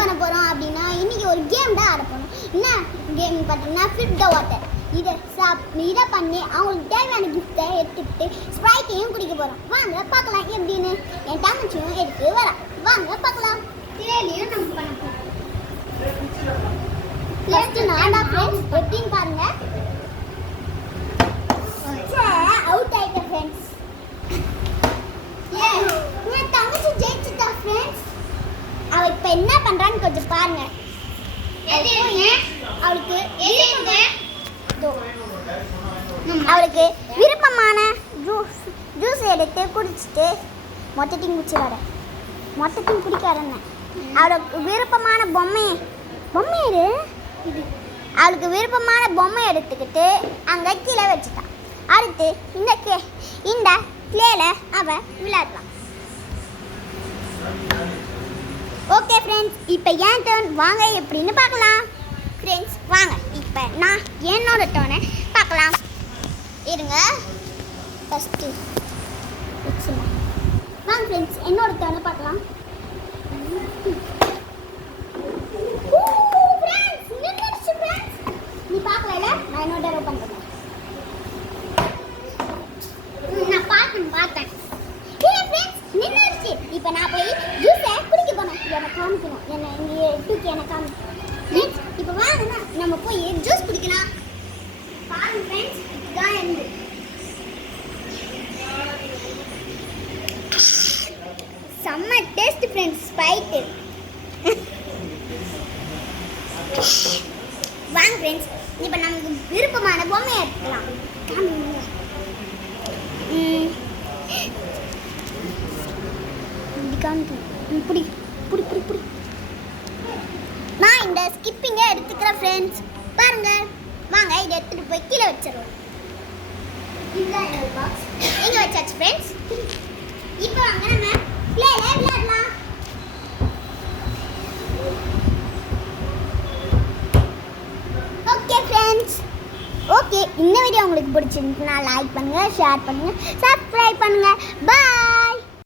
பண்ண போகிறோம் அப்படின்னா இன்றைக்கி ஒரு கேம் தான் ஆட போகிறோம். என்ன கேம் பார்த்தீங்கன்னா ஃபிட் த வாட்டர். இதை பண்ணி அவங்களுக்கு தேவையான கிஃப்ட்டை எடுத்துக்கிட்டு ஸ்ப்ரைட்டையும் குடிக்க போகிறோம். வாங்க பார்க்கலாம் எப்படின்னு. என் தங்கச்சியும் எடுத்து வரா. வாங்க பார்க்கலாம். கிளேலையும் நம்ம பண்ண போகிறோம். ஃபஸ்ட்டு நான் தான் ஃப்ரெண்ட்ஸ் எப்படின்னு பாருங்கள். Out ஆகிட்ட friends. என் தங்கச்சி ஜெயிச்சுட்டா ஃப்ரெண்ட்ஸ். அவள் இப்போ என்ன பண்ணுறான்னு கொஞ்சம் பாருங்க. அவளுக்கு விருப்பமான ஜூஸ் எடுத்து குடிச்சிட்டு மொத்தத்தையும் குடிச்சிடாத. மொத்தத்தையும் குடிக்காதன்னு அவளுக்கு விருப்பமான அவளுக்கு விருப்பமான பொம்மை எடுத்துக்கிட்டு அங்கே கீழே வச்சுட்டான். அடுத்து இந்த கிளேல அவள் விளையாடலாம். ஓகே ஃப்ரெண்ட்ஸ், இப்போ என் டர்ன். வாங்க எப்படின்னு பார்க்கலாம். ஃப்ரெண்ட்ஸ் வாங்க இப்போ நான் என்னோட டர்னை பார்க்கலாம். இருங்க ஃபஸ்ட்டு வாங்க ஃப்ரெண்ட்ஸ் என்னோட டர்னை பார்க்கலாம். நீ பார்க்கல, நான் என்னோட டர்ன் பண்ணுறேன். நான் பார்த்தேன். இப்போ நான் போய் ஜூஸை குடிக்க போனேன். என்னை காமிக்கணும். என்னை காமிக்கணும். இப்போ வாங்க நம்ம போய் ஜூஸ் குடிக்கலாம். பாருங்க ஃப்ரெண்ட்ஸ், இதுதான் எண்டு. செம்ம டேஸ்ட் ஃப்ரெண்ட்ஸ் ஸ்ப்ரைட். வாங்க ஃப்ரெண்ட்ஸ், இப்போ நமக்கு விருப்பமான பொம்மையை எடுத்துக்கலாம். புடி நான் இந்த ஸ்கிப்பிங்கை எடுத்துக்கிறேன் ஃப்ரெண்ட்ஸ். பாருங்க வாங்க இதை எடுத்துகிட்டு போய் கீழே வச்சிடலாம். இதுதான் என்னோட பாக்ஸ். எங்கே வச்சாச்சு ஃப்ரெண்ட்ஸ். இப்போ வாங்க நம்ம பிளேல விளையாடலாம். ஓகே ஃப்ரெண்ட்ஸ், ஓகே இந்த வீடியோ உங்களுக்கு பிடிச்சிருந்துச்சுன்னா லைக் பண்ணுங்கள், ஷேர் பண்ணுங்கள், சப்ஸ்கிரைப் பண்ணுங்கள். பாய்.